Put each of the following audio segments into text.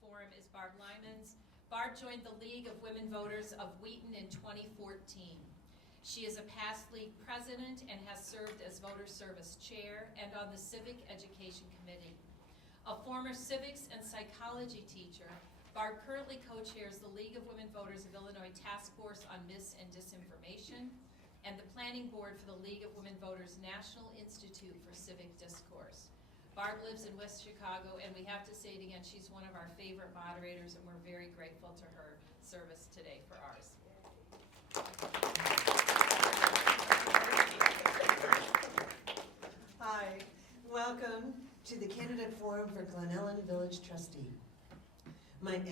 forum is Barb Limons. Barb joined the League of Women Voters of Wheaton in 2014. She is a past league president and has served as voter service chair and on the Civic Education Committee. A former civics and psychology teacher, Barb currently co-chairs the League of Women Voters of Illinois Task Force on Mis- and Disinformation and the planning board for the League of Women Voters National Institute for Civic Discourse. Barb lives in West Chicago, and we have to say it again, she's one of our favorite moderators, and we're very grateful to her service today for ours. Hi, welcome to the Candidate Forum for Glen Ellyn Village Trustee.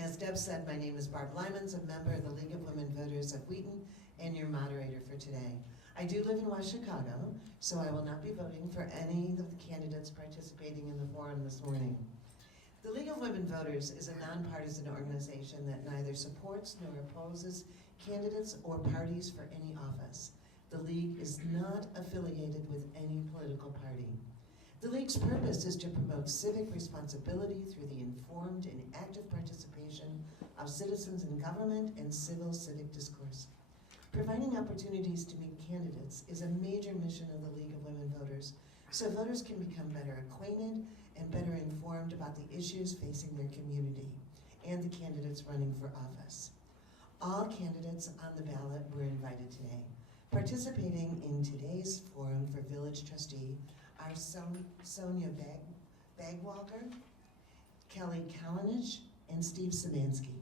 As Deb said, my name is Barb Limons, a member of the League of Women Voters of Wheaton, and your moderator for today. I do live in West Chicago, so I will not be voting for any of the candidates participating in the forum this morning. The League of Women Voters is a nonpartisan organization that neither supports nor opposes candidates or parties for any office. The League is not affiliated with any political party. The League's purpose is to promote civic responsibility through the informed and active participation of citizens in government and civil civic discourse. Providing opportunities to meet candidates is a major mission of the League of Women Voters, so voters can become better acquainted and better informed about the issues facing their community and the candidates running for office. All candidates on the ballot were invited today. Participating in today's forum for Village Trustee are Sonia Bagwalker, Kelly Kalinich, and Steve Szymanski.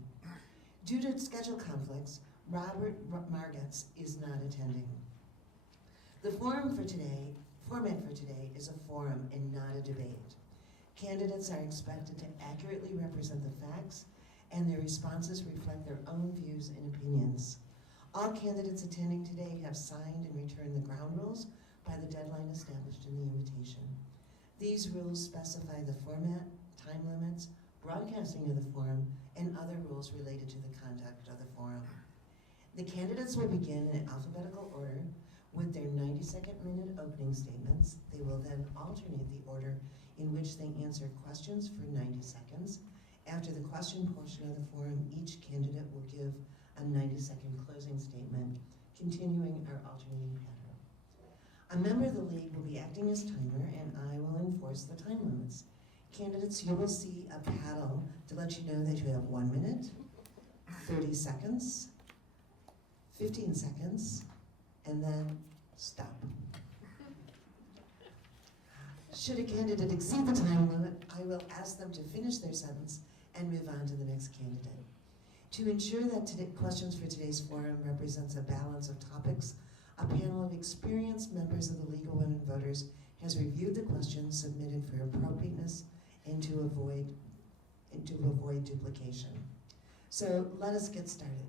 Due to schedule conflicts, Robert Margetts is not attending. The format for today is a forum and not a debate. Candidates are expected to accurately represent the facts, and their responses reflect their own views and opinions. All candidates attending today have signed and returned the ground rules by the deadline established in the invitation. These rules specify the format, time limits, broadcasting of the forum, and other rules related to the conduct of the forum. The candidates will begin in alphabetical order with their 90-second minute opening statements. They will then alternate the order in which they answer questions for 90 seconds. After the question portion of the forum, each candidate will give a 90-second closing statement, continuing our alternating pattern. A member of the League will be acting as timer, and I will enforce the time limits. Candidates, you will see a paddle to let you know that you have 1 minute, 30 seconds, 15 seconds, and then stop. Should a candidate exceed the time limit, I will ask them to finish their sentence and move on to the next candidate. To ensure that questions for today's forum represents a balance of topics, a panel of experienced members of the League of Women Voters has reviewed the questions submitted for appropriateness and to avoid duplication. So let us get started.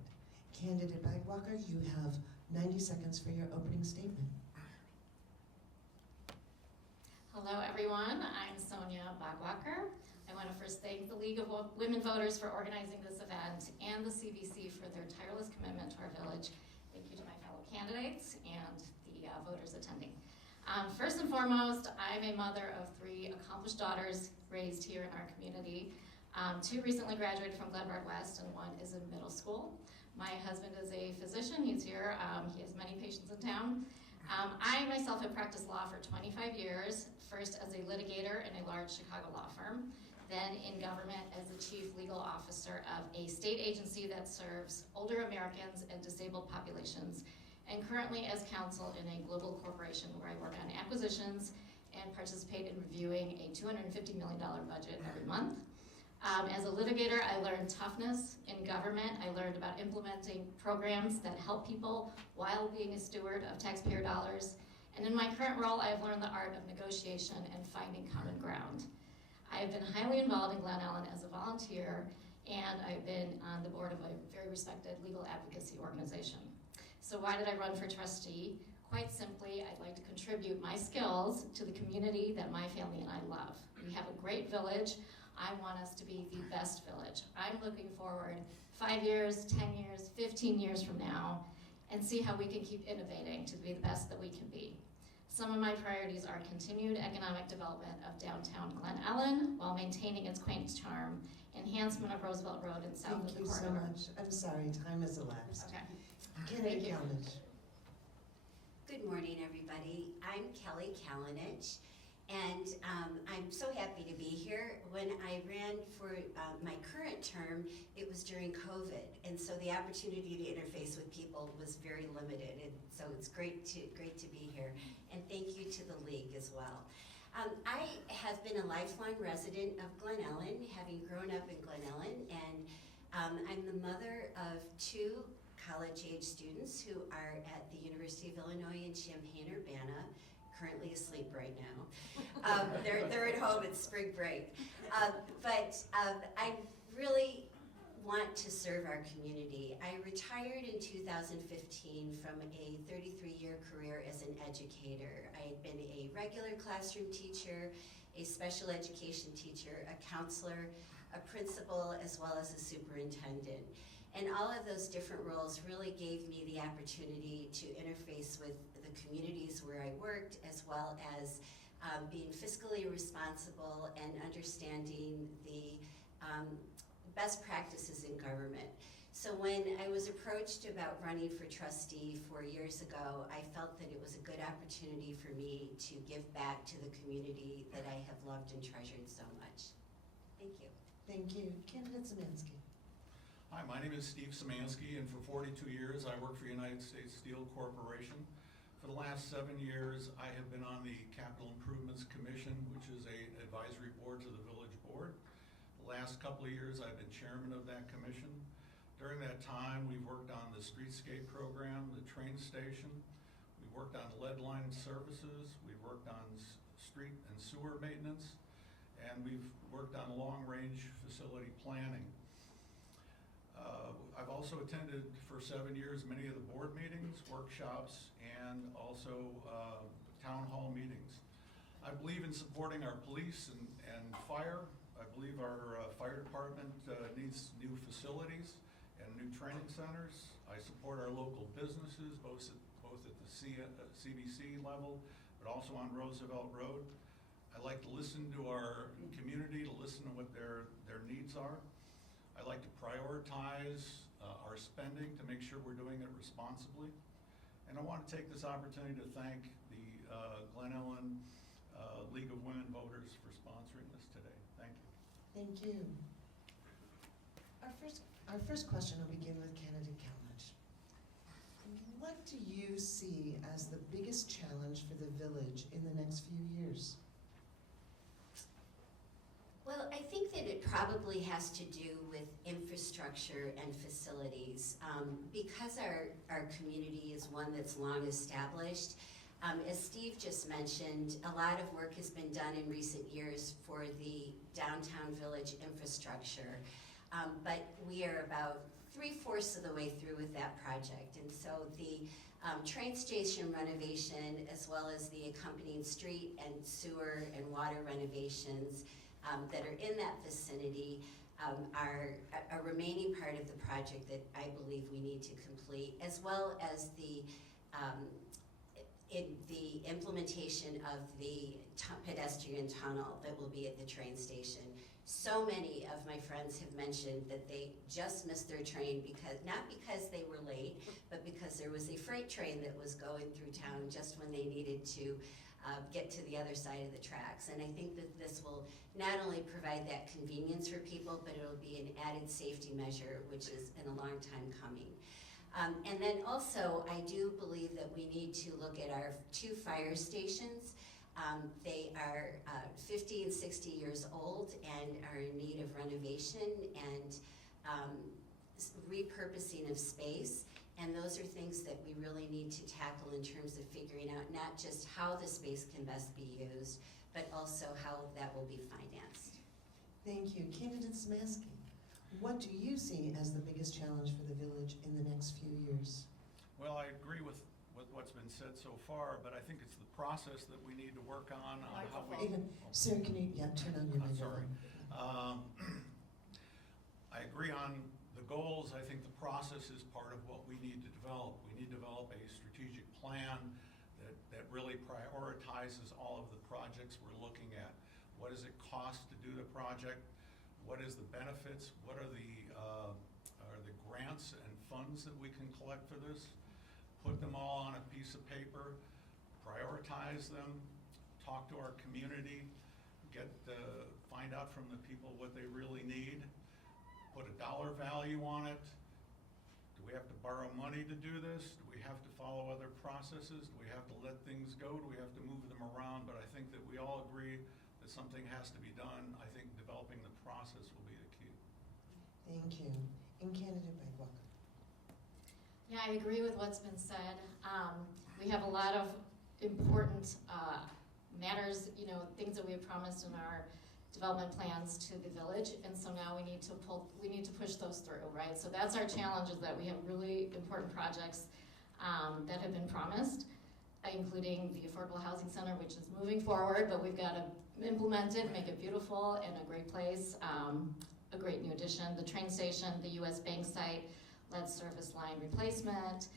Candidate Bagwalker, you have 90 seconds for your opening statement. Hello everyone, I'm Sonia Bagwalker. I want to first thank the League of Women Voters for organizing this event and the CVC for their tireless commitment to our village. Thank you to my fellow candidates and the voters attending. First and foremost, I'm a mother of 3 accomplished daughters raised here in our community. 2 recently graduated from Glenbard West and 1 is in middle school. My husband is a physician, he's here, he has many patients in town. I myself have practiced law for 25 years, first as a litigator in a large Chicago law firm, then in government as the chief legal officer of a state agency that serves older Americans and disabled populations, and currently as counsel in a global corporation where I work on acquisitions and participate in reviewing a $250 million budget every month. As a litigator, I learned toughness in government. I learned about implementing programs that help people while being a steward of taxpayer dollars. And in my current role, I have learned the art of negotiation and finding common ground. I have been highly involved in Glen Ellyn as a volunteer, and I've been on the board of a very respected legal advocacy organization. So why did I run for trustee? Quite simply, I'd like to contribute my skills to the community that my family and I love. We have a great village. I want us to be the best village. I'm looking forward 5 years, 10 years, 15 years from now, and see how we can keep innovating to be the best that we can be. Some of my priorities are continued economic development of downtown Glen Ellyn while maintaining its quaint charm, enhancement of Roosevelt Road and south of Thank the you so corridor. much. I'm sorry, time has elapsed. Okay. Candidate Thank you. Kalnich. Good morning, everybody. I'm Kelly Kalinich, and I'm so happy to be here. When I ran for my current term, it was during COVID, and so the opportunity to interface with people was very limited, and so it's great to be here. And thank you to the League as well. I have been a lifelong resident of Glen Ellyn, having grown up in Glen Ellyn, and I'm the mother of two college-age students who are at the University of Illinois in Champaign-Urbana, currently asleep right now. They're at home, it's spring break. But I really want to serve our community. I retired in 2015 from a 33-year career as an educator. I had been a regular classroom teacher, a special education teacher, a counselor, a principal, as well as a superintendent. And all of those different roles really gave me the opportunity to interface with the communities where I worked, as well as being fiscally responsible and understanding the best practices in government. So when I was approached about running for trustee 4 years ago, I felt that it was a good opportunity for me to give back to the community that I have loved and treasured so much. Thank you. Thank you. Candidate Szymanski. Hi, my name is Steve Szymanski, and for 42 years I worked for United States Steel Corporation. For the last 7 years, I have been on the Capital Improvements Commission, which is an advisory board to the village board. The last couple of years, I've been chairman of that commission. During that time, we've worked on the streetscape program, the train station. We worked on lead line services. We've worked on street and sewer maintenance, and we've worked on long-range facility planning. I've also attended for 7 years many of the board meetings, workshops, and also town hall meetings. I believe in supporting our police and fire. I believe our fire department needs new facilities and new training centers. I support our local businesses, both at the CBC level, but also on Roosevelt Road. I like to listen to our community, to listen to what their needs are. I like to prioritize our spending to make sure we're doing it responsibly. And I want to take this opportunity to thank the Glen Ellyn League of Women Voters for sponsoring this today. Thank you. Thank you. Our first question will begin with candidate Kalnich. What do you see as the biggest challenge for the village in the next few years? Well, I think that it probably has to do with infrastructure and facilities. Because our community is one that's long established, as Steve just mentioned, a lot of work has been done in recent years for the downtown village infrastructure. But we are about 3/4 of the way through with that project. And so the train station renovation, as well as the accompanying street and sewer and water renovations that are in that vicinity are a remaining part of the project that I believe we need to complete, as well as the implementation of the pedestrian tunnel that will be at the train station. So many of my friends have mentioned that they just missed their train not because they were late, but because there was a freight train that was going through town just when they needed to get to the other side of the tracks. And I think that this will not only provide that convenience for people, but it'll be an added safety measure, which is in a long time coming. And then also, I do believe that we need to look at our 2 fire stations. They are 50 and 60 years old and are in need of renovation and repurposing of space. And those are things that we really need to tackle in terms of figuring out not just how the space can best be used, but also how that will be financed. Thank you. Candidate Szymanski, what do you see as the biggest challenge for the village in the next few years? Well, I agree with what's been said so far, but I think it's the process that we need to work on how we... Sir, can you turn on your I'm microphone? sorry. I agree on the goals. I think the process is part of what we need to develop. We need to develop a strategic plan that really prioritizes all of the projects we're looking at. What does it cost to do the project? what is the benefits, what are the grants and funds that we can collect for this, put them all on a piece of paper, prioritize them, talk to our community, find out from the people what they really need, put a dollar value on it. Do we have to borrow money to do this? Do we have to follow other processes? Do we have to let things go? Do we have to move them around? But I think that we all agree that something has to be done. I think developing the process will be the key. Thank you. And candidate Bagwalker. Yeah, I agree with what's been said. We have a lot of important matters, things that we have promised in our development plans to the village, and so now we need to push those through, right? So that's our challenge, is that we have really important projects that have been promised, including the Affordable Housing Center, which is moving forward, but we've got to implement it, make it beautiful and a great place, a great new addition. The train station, the US Bank site, lead service line replacement,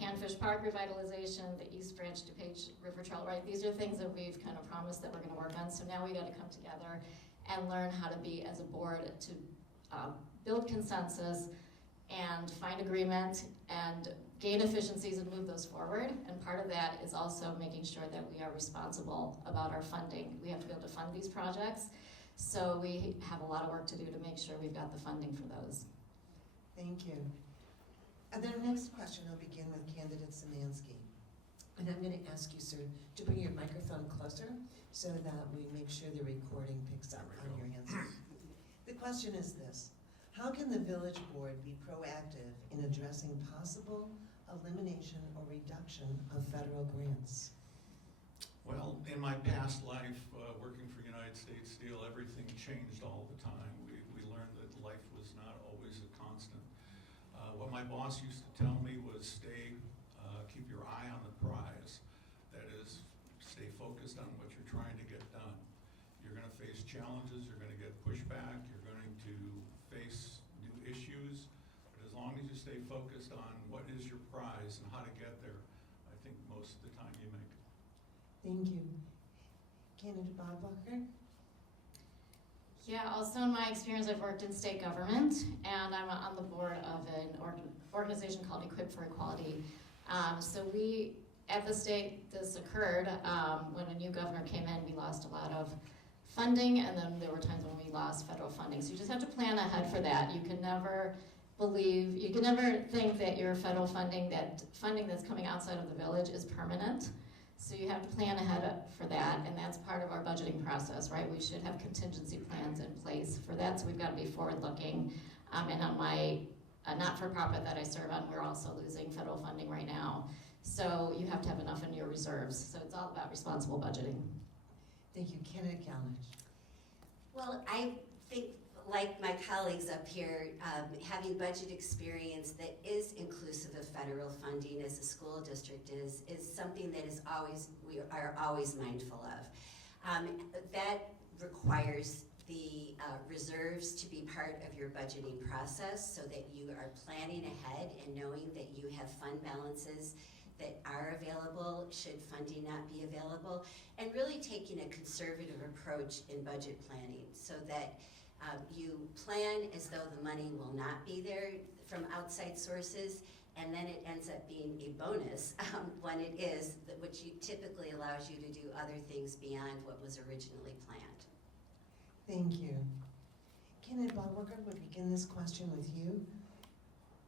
Panfish Park revitalization, the East Branch DuPage River Trail, right? These are things that we've kind of promised that we're going to work on. So now we got to come together and learn how to be, as a board, to build consensus and find agreement and gain efficiencies and move those forward. And part of that is also making sure that we are responsible about our funding. We have to be able to fund these projects. So we have a lot of work to do to make sure we've got the funding for those. Thank you. And then our next question, I'll begin with candidate Szymanski. And I'm going to ask you, sir, to bring your microphone closer so that we make sure the recording picks up on your answer. The question is this: how can the village board be proactive in addressing possible elimination or reduction of federal grants? Well, in my past life, working for United States Steel, everything changed all the time. We learned that life was not always a constant. What my boss used to tell me was keep your eye on the prize. That is, stay focused on what you're trying to get done. You're going to face challenges, you're going to get pushback, you're going to face new issues, but as long as you stay focused on what is your prize and how to get there, I think most of the time you make it. Thank you. Candidate Bodbacher? Yeah, also in my experience, I've worked in state government, and I'm on the board of an organization called Equip for Equality. So we, at the state, this occurred when a new governor came in. We lost a lot of funding, and then there were times when we lost federal funding. So you just have to plan ahead for that. You can never think that your federal funding, that funding that's coming outside of the village, is permanent. So you have to plan ahead for that, and that's part of our budgeting process, right? We should have contingency plans in place for that, so we've got to be forward-looking. And on my not-for-profit that I serve on, we're also losing federal funding right now. So you have to have enough in your reserves. So it's all about responsible budgeting. Thank you. Candidate Gallinich. Well, I think, like my colleagues up here, having budget experience that is inclusive of federal funding as a school district is something that we are always mindful of. That requires the reserves to be part of your budgeting process so that you are planning ahead and knowing that you have fund balances that are available should funding not be available, and really taking a conservative approach in budget planning so that you plan as though the money will not be there from outside sources, and then it ends up being a bonus when it is, which typically allows you to do other things beyond what was originally planned. Thank you. Candidate Bodbacher, we'll begin this question with you.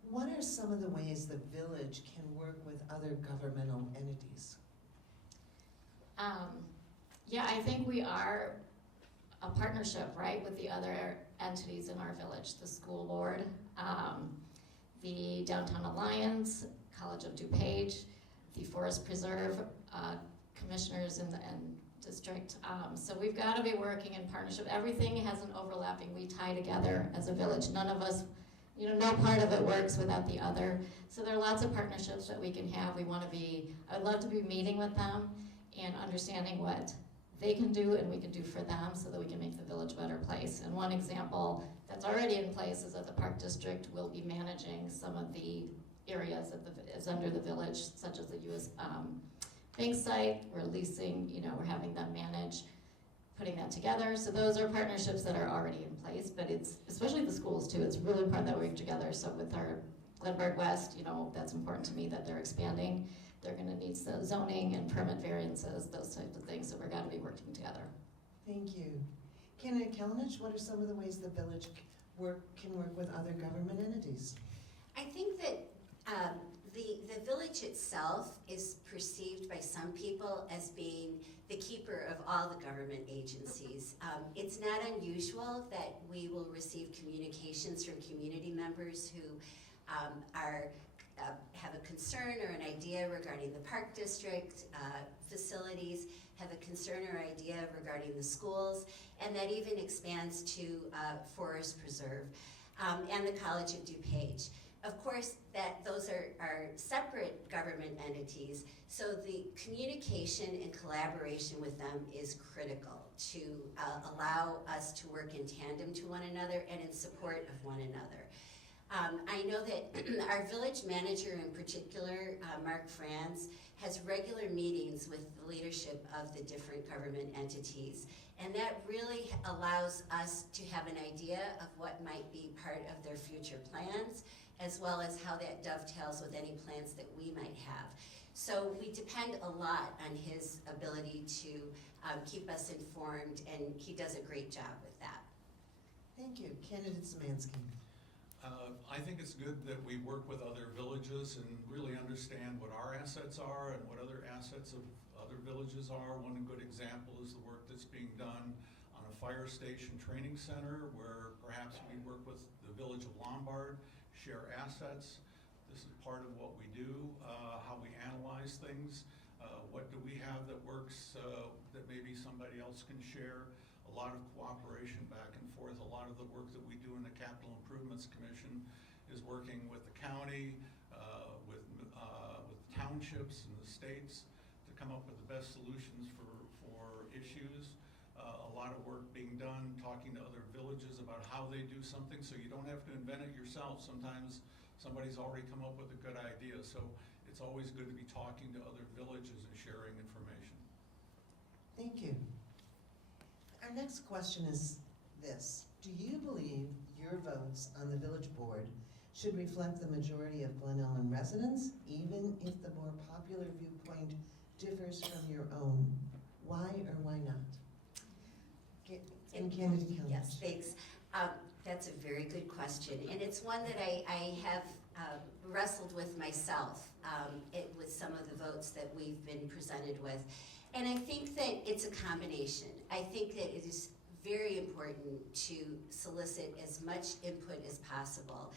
What are some of the ways the village can work with other governmental entities? Yeah, I think we are a partnership, right, with the other entities in our village, the school board, the Downtown Alliance, College of DuPage, the Forest Preserve commissioners and district. So we've got to be working in partnership. Everything has an overlapping. We tie together as a village. None of us, no part of it works without the other. So there are lots of partnerships that we can have. I'd love to be meeting with them and understanding what they can do and we can do for them so that we can make the village a better place. And one example that's already in place is that the Park District will be managing some of the areas that is under the village, such as the US Bank site. We're leasing, we're having them manage putting that together. So those are partnerships that are already in place, but it's, especially the schools too, it's really important that we work together. So with our Glenbard West, you know, that's important to me that they're expanding. They're gonna need some zoning and permit variances, those types of things, so we're gonna be working together. Thank you. Candidate Kalinich, what are some of the ways the village can work with other government entities? I think that the village itself is perceived by some people as being the keeper of all the government agencies. It's not unusual that we will receive communications from community members who have a concern or an idea regarding the park district facilities, have a concern or idea regarding the schools, and that even expands to Forest Preserve and the College of DuPage. Of course, those are separate government entities, so the communication and collaboration with them is critical to allow us to work in tandem to one another and in support of one another. I know that our village manager in particular, Mark Franz, has regular meetings with the leadership of the different government entities, and that really allows us to have an idea of what might be part of their future plans, as well as how that dovetails with any plans that we might have. So we depend a lot on his ability to keep us informed, and he does a great job with that. Thank you. Candidate Szymanski. I think it's good that we work with other villages and really understand what our assets are and what other assets of other villages are. One good example is the work that's being done on a fire station training center where perhaps we work with the village of Lombard, share assets. This is part of what we do, how we analyze things. What do we have that works that maybe somebody else can share? A lot of cooperation back and forth. A lot of the work that we do in the Capital Improvements Commission is working with the county, with townships and the states to come up with the best solutions for issues. A lot of work being done, talking to other villages about how they do something, so you don't have to invent it yourself. Sometimes somebody's already come up with a good idea, so it's always good to be talking to other villages and sharing information. Thank you. Our next question is this. Do you believe your votes on the village board should reflect the majority of Glen Ellyn residents, even if the more popular viewpoint differs from your own? Why or why not? And Candidate Kalinich. Yes, thanks. That's a very good question, and it's one that I have wrestled with myself with some of the votes that we've been presented with. And I think that it's a combination. I think that it is very important to solicit as much input as possible.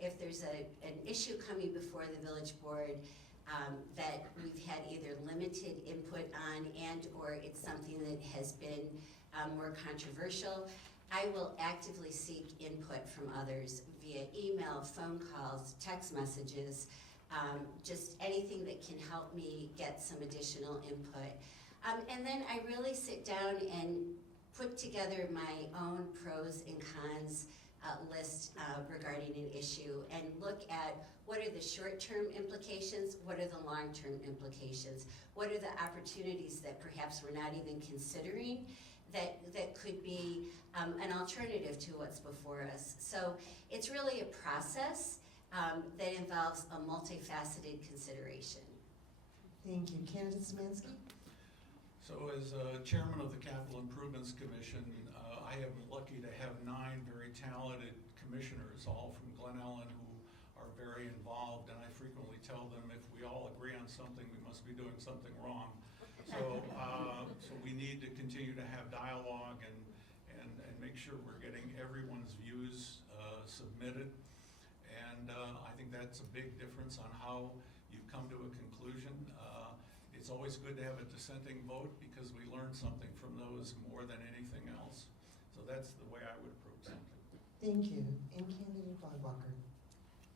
If there's an issue coming before the village board that we've had either limited input on and or it's something that has been more controversial, I will actively seek input from others via email, phone calls, text messages, just anything that can help me get some additional input. And then I really sit down and put together my own pros and cons list regarding an issue and look at what are the short-term implications, what are the long-term implications, what are the opportunities that perhaps we're not even considering that could be an alternative to what's before us. So it's really a process that involves a multifaceted consideration. Thank you. Candidate Szymanski? So as chairman of the Capital Improvements Commission, I am lucky to have 9 very talented commissioners, all from Glen Ellyn, who are very involved, and I frequently tell them if we all agree on something, we must be doing something wrong. So, so we need to continue to have dialogue and make sure we're getting everyone's views submitted. And I think that's a big difference on how you come to a conclusion. It's always good to have a dissenting vote because we learn something from those more than anything else. So that's the way I would approach something. Thank you. And Candidate Bogwacker?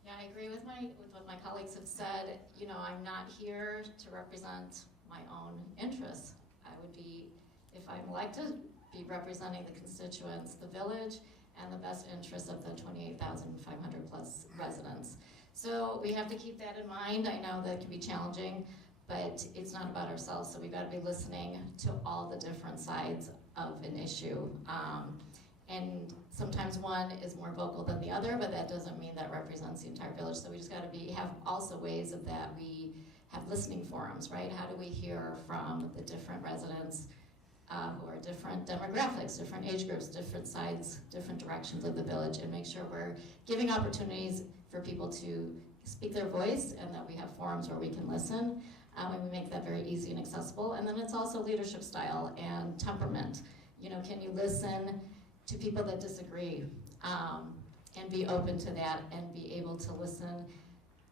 Yeah, I agree with what my colleagues have said. You know, I'm not here to represent my own interests. I would be, if I'm elected, be representing the constituents, the village, and the best interests of the 28,500 plus residents. So we have to keep that in mind. I know that can be challenging, but it's not about ourselves, so we've got to be listening to all the different sides of an issue. And sometimes one is more vocal than the other, but that doesn't mean that represents the entire village. So we just got to have also ways of that. We have listening forums, right? How do we hear from the different residents who are different demographics, different age groups, different sides, different directions of the village, and make sure we're giving opportunities for people to speak their voice, and that we have forums where we can listen, and we make that very easy and accessible. And then it's also leadership style and temperament. You know, can you listen to people that disagree, and be open to that, and be able to listen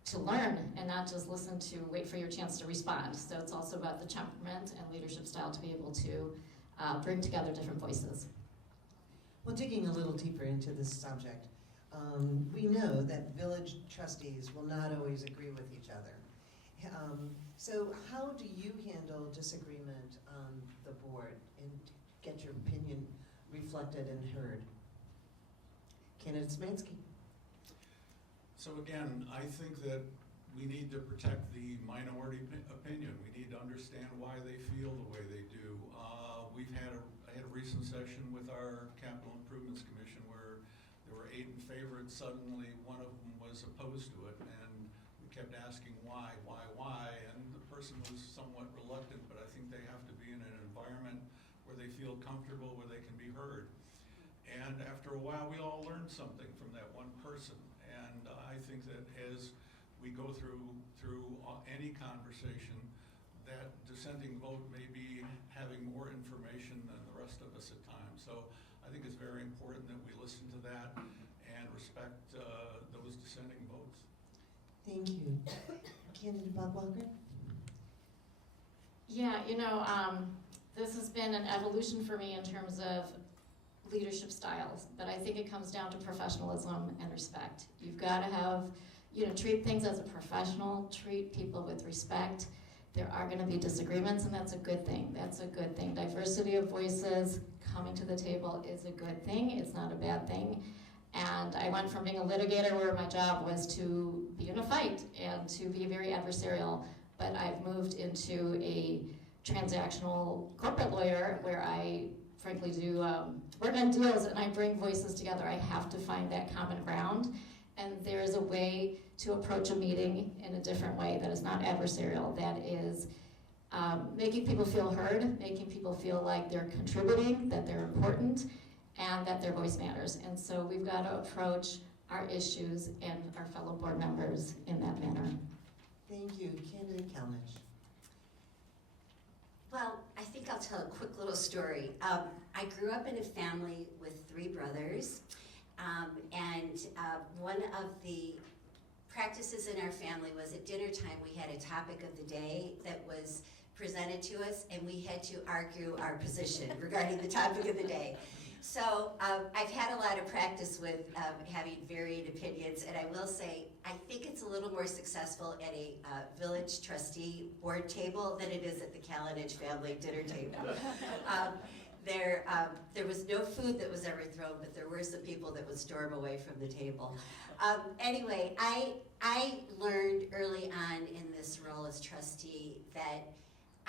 to learn, and not just listen to wait for your chance to respond. So it's also about the temperament and leadership style to be able to bring together different voices. Well, digging a little deeper into this subject, we know that village trustees will not always agree with each other. So how do you handle disagreement on the board and get your opinion reflected and heard? Candidate Smansky. So again, I think that we need to protect the minority opinion. We need to understand why they feel the way they do. I had a recent session with our Capital Improvements Commission where there were 8 in favor, and suddenly one of them was opposed to it, and we kept asking why, and the person was somewhat reluctant, but I think they have to be in an environment where they feel comfortable, where they can be heard. And after a while, we all learned something from that one person. And I think that as we go through any conversation, that dissenting vote may be having more information than the rest of us at times. So I think it's very important that we listen to that and respect those dissenting votes. Thank you. Candidate Bob Walker? Yeah, you know, this has been an evolution for me in terms of leadership styles, but I think it comes down to professionalism and respect. You've got to have, you know, treat things as a professional, treat people with respect. There are going to be disagreements, and that's a good thing. That's a good thing. Diversity of voices coming to the table is a good thing. It's not a bad thing. And I went from being a litigator, where my job was to be in a fight and to be very adversarial, but I've moved into a transactional corporate lawyer where I frankly do work on deals, and I bring voices together. I have to find that common ground, and there is a way to approach a meeting in a different way that is not adversarial, that is making people feel heard, making people feel like they're contributing, that they're important, and that their voice matters. And so we've got to approach our issues and our fellow board members in that manner. Thank you. Candidate Kalnish. Well, I think I'll tell a quick little story. I grew up in a family with 3 brothers, and one of the practices in our family was at dinner time we had a topic of the day that was presented to us, and we had to argue our position regarding the topic of the day. So I've had a lot of practice with having varied opinions, and I will say I think it's a little more successful at a village trustee board table than it is at the Kallenich family dinner table. There was no food that was ever thrown, but there were some people that would storm away from the table. Anyway, I learned early on in this role as trustee that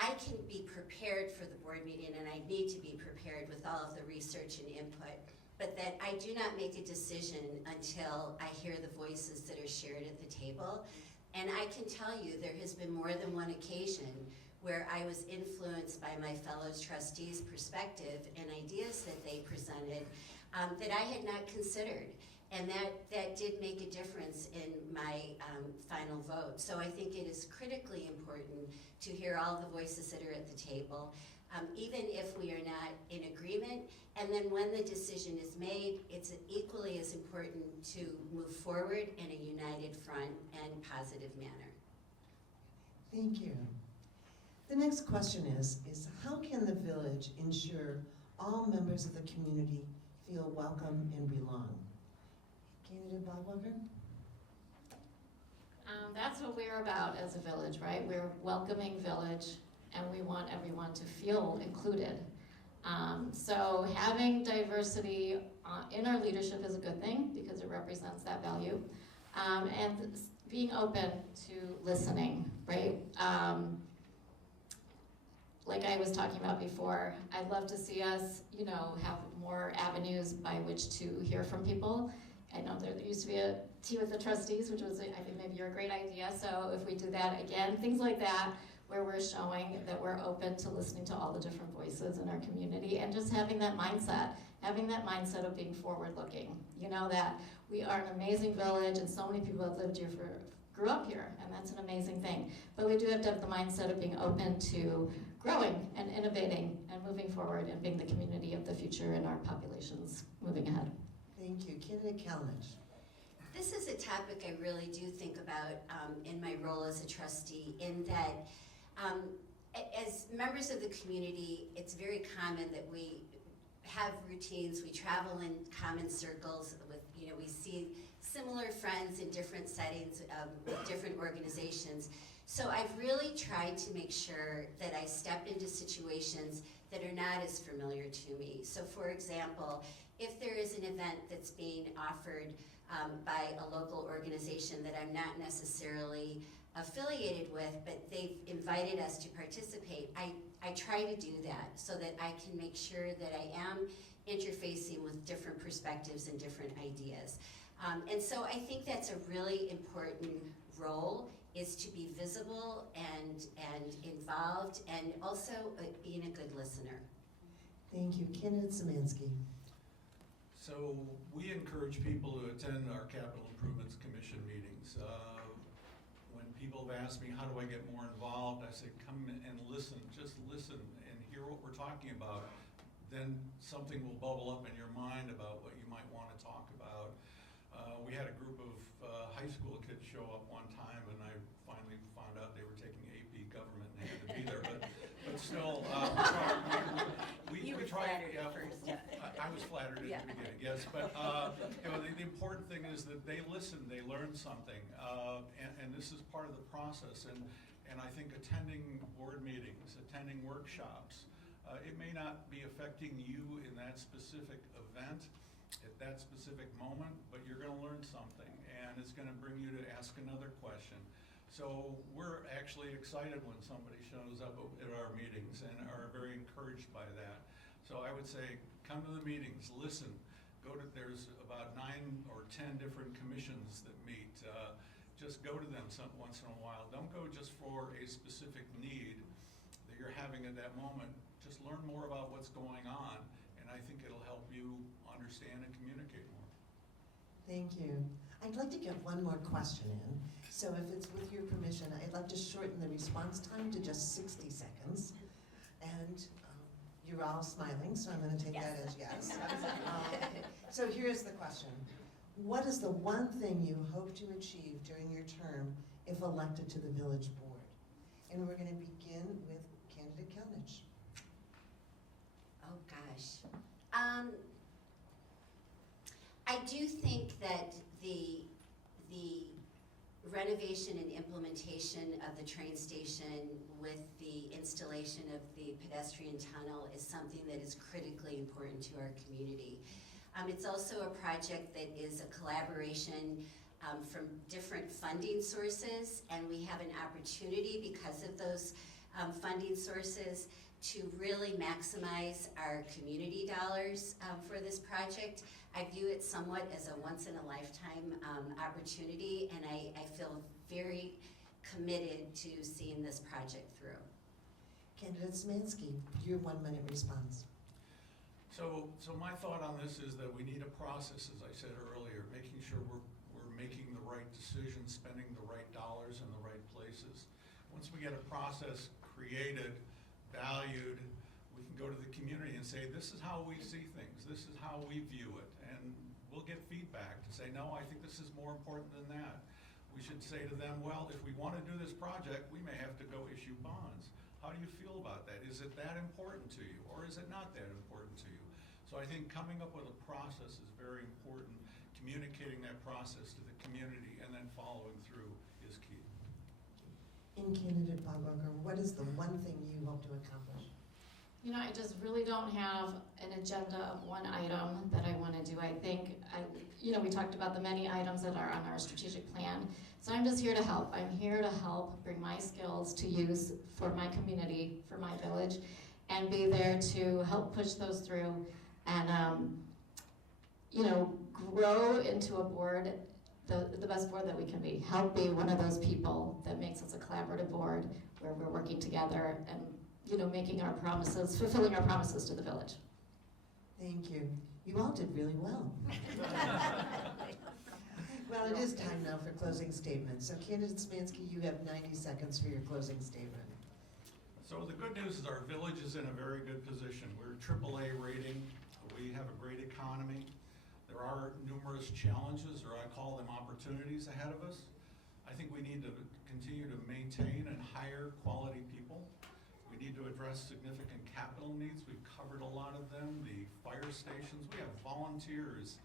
I can be prepared for the board meeting, and I need to be prepared with all of the research and input, but that I do not make a decision until I hear the voices that are shared at the table. And I can tell you there has been more than one occasion where I was influenced by my fellow trustees' perspective and ideas that they presented that I had not considered. And that did make a difference in my final vote. So I think it is critically important to hear all the voices that are at the table, even if we are not in agreement. And then when the decision is made, it's equally as important to move forward in a united front and positive manner. Thank you. The next question is how can the village ensure all members of the community feel welcome and belong? Candidate Bob Walker? That's what we're about as a village, right? We're a welcoming village, and we want everyone to feel included. So having diversity in our leadership is a good thing because it represents that value. And being open to listening, right? like I was talking about before, I'd love to see us, have more avenues by which to hear from people. I know there used to be a tea with the trustees, which was, I think, maybe a great idea. So if we do that again, things like that, where we're showing that we're open to listening to all the different voices in our community and just having that mindset of being forward-looking. That we are an amazing village and so many people have lived here grew up here, and that's an amazing thing. But we do have to have the mindset of being open to growing and innovating and moving forward and being the community of the future in our populations moving ahead. Thank you. Candidate Kalinich. This is a topic I really do think about in my role as a trustee, in that as members of the community, it's very common that we have routines, we travel in common circles with, we see similar friends in different settings with different organizations. So I've really tried to make sure that I step into situations that are not as familiar to me. So for example, if there is an event that's being offered by a local organization that I'm not necessarily affiliated with, but they've invited us to participate, I try to do that so that I can make sure that I am interfacing with different perspectives and different ideas. And so I think that's a really important role, is to be visible and involved, and also being a good listener. Thank you. Candidate Szymanski. So we encourage people to attend our Capital Improvements Commission meetings. When people have asked me, how do I get more involved, I say, come and listen, just listen and hear what we're talking about. Then something will bubble up in your mind about what you might want to talk about. We had a group of high school kids show up one time, and I finally found out they were taking AP Government and they had to be there. But still, we tried. I was flattered at the beginning, yes. But the important thing is that they listen, they learn something, and this is part of the process. And I think attending board meetings, attending workshops, it may not be affecting you in that specific event, at that specific moment, but you're going to learn something, and it's going to bring you to ask another question. So we're actually excited when somebody shows up at our meetings and are very encouraged by that. So I would say, come to the meetings, listen. There's about 9 or 10 different commissions that meet. Just go to them once in a while. Don't go just for a specific need that you're having at that moment. Just learn more about what's going on, and I think it'll help you understand and communicate more. Thank you. I'd like to get one more question in. So if it's with your permission, I'd like to shorten the response time to just 60 seconds. And you're all smiling, so I'm going to take that as yes. So here's the question. What is the one thing you hope to achieve during your term if elected to the village board? And we're going to begin with candidate Kalinich. Oh gosh. I do think that the renovation and implementation of the train station with the installation of the pedestrian tunnel is something that is critically important to our community. It's also a project that is a collaboration from different funding sources, and we have an opportunity because of those funding sources to really maximize our community dollars for this project. I view it somewhat as a once-in-a-lifetime opportunity, and I feel very committed to seeing this project through. Candidate Szymanski, your 1-minute response. So my thought on this is that we need a process, as I said earlier, making sure we're making the right decisions, spending the right dollars in the right places. Once we get a process created, valued, we can go to the community and say, this is how we see things, this is how we view it, and we'll get feedback to say, no, I think this is more important than that. We should say to them, well, if we want to do this project, we may have to go issue bonds. How do you feel about that? Is it that important to you, or is it not that important to you? So I think coming up with a process is very important. Communicating that process to the community and then following through is key. And Candidate Bogwalker, what is the one thing you hope to accomplish? I just really don't have an agenda of one item that I want to do. I think, we talked about the many items that are on our strategic plan, So I'm just here to help. I'm here to help bring my skills to use for my community, for my village, and be there to help push those through and, grow into a board, the best board that we can be. Help be one of those people that makes us a collaborative board where we're working together and, making our promises, fulfilling our promises to the village. Thank you. You all did really well. Well, it is time now for closing statements. So candidate Smansky, you have 90 seconds for your closing statement. So the good news is our village is in a very good position. We're AAA rating. We have a great economy. There are numerous challenges, or I call them opportunities, ahead of us. I think we need to continue to maintain and hire quality people. We need to address significant capital needs. We've covered a lot of them. The fire stations, we have volunteers,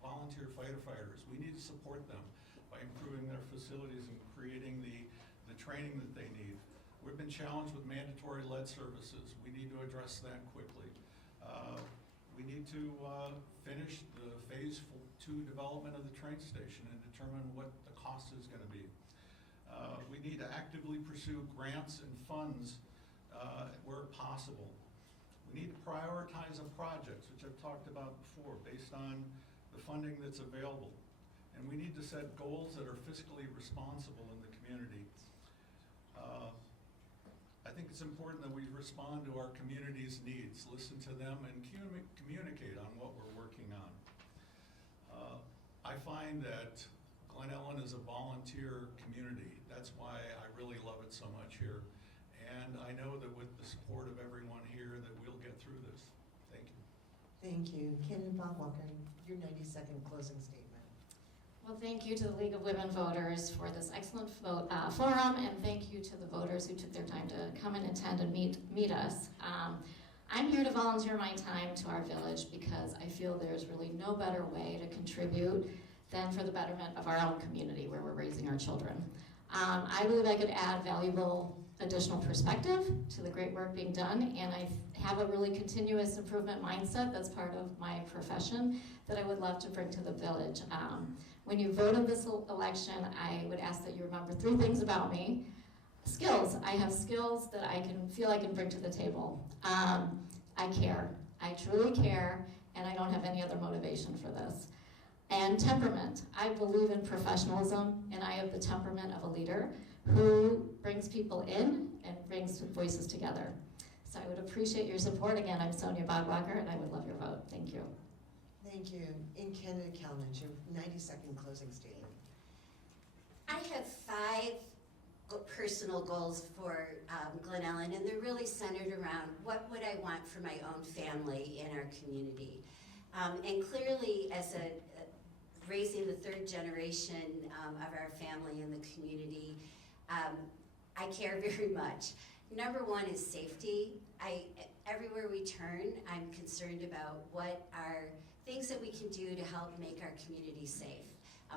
volunteer firefighters. We need to support them by improving their facilities and creating the training that they need. We've been challenged with mandatory lead services. We need to address that quickly. We need to finish the phase 2 development of the train station and determine what the cost is going to be. We need to actively pursue grants and funds where possible. We need to prioritize our projects, which I've talked about before, based on the funding that's available. And we need to set goals that are fiscally responsible in the community. I think it's important that we respond to our community's needs, listen to them, and communicate on what we're working on. I find that Glen Ellyn is a volunteer community. That's why I really love it so much here. And I know that with the support of everyone here that we'll get through this. Thank you. Thank you. Candidate Bachwalker, your 90-second closing statement. Well, thank you to the League of Women Voters for this excellent forum, and thank you to the voters who took their time to come and attend and meet us. I'm here to volunteer my time to our village because I feel there's really no better way to contribute than for the betterment of our own community where we're raising our children. I believe I could add valuable additional perspective to the great work being done, and I have a really continuous improvement mindset that's part of my profession that I would love to bring to the village. When you vote in this election, I would ask that you remember 3 things about me. Skills. I have skills that I feel I can bring to the table. I care. I truly care, and I don't have any other motivation for this. And temperament. I believe in professionalism, and I have the temperament of a leader who brings people in and brings voices together. So I would appreciate your support. Again, I'm Sonia Bogwacker, and I would love your vote. Thank you. Thank you. And candidate Kalnich, your 90-second closing statement. I have 5 personal goals for Glen Ellyn, and they're really centered around what would I want for my own family in our community. And clearly, as raising the 3rd generation of our family in the community, I care very much. Number 1 is safety. Everywhere we turn, I'm concerned about what are things that we can do to help make our community safe.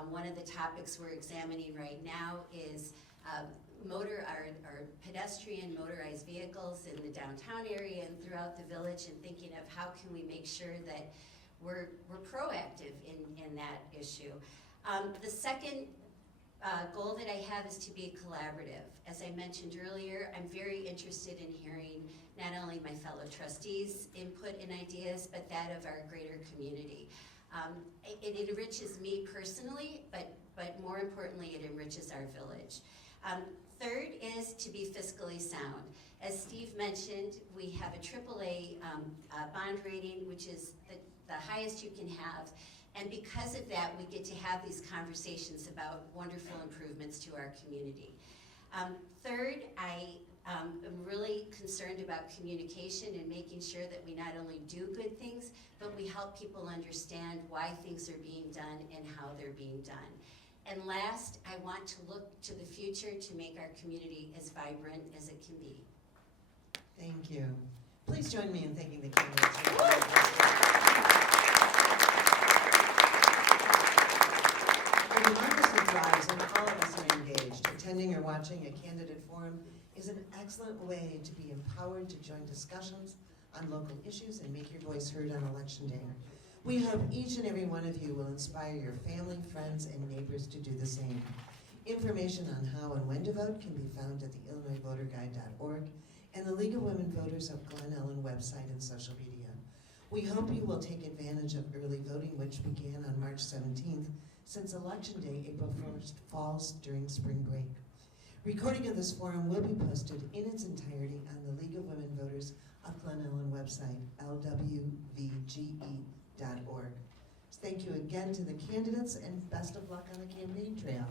One of the topics we're examining right now is our pedestrian motorized vehicles in the downtown area and throughout the village, and thinking of how can we make sure that we're proactive in that issue. The second goal that I have is to be collaborative. As I mentioned earlier, I'm very interested in hearing not only my fellow trustees' input and ideas, but that of our greater community. It enriches me personally, but more importantly, it enriches our village. 3rd is to be fiscally sound. As Steve mentioned, we have a AAA bond rating, which is the highest you can have. And because of that, we get to have these conversations about wonderful improvements to our community. 3rd, I am really concerned about communication and making sure that we not only do good things, but we help people understand why things are being done and how they're being done. And last, I want to look to the future to make our community as vibrant as it can be. Thank you. Please join me in thanking the candidates. When democracy thrives and all of us are engaged, attending or watching a candidate forum is an excellent way to be empowered to join discussions on local issues and make your voice heard on election day. We hope each and every one of you will inspire your family, friends, and neighbors to do the same. Information on how and when to vote can be found at the IllinoisVoterGuide.org and the League of Women Voters of Glen Ellyn website and social media. We hope you will take advantage of early voting, which began on March 17th, since Election Day, April 1st, falls during spring break. Recording of this forum will be posted in its entirety on the League of Women Voters of Glen Ellyn website, lwvge.org. Thank you again to the candidates and best of luck on the campaign trail.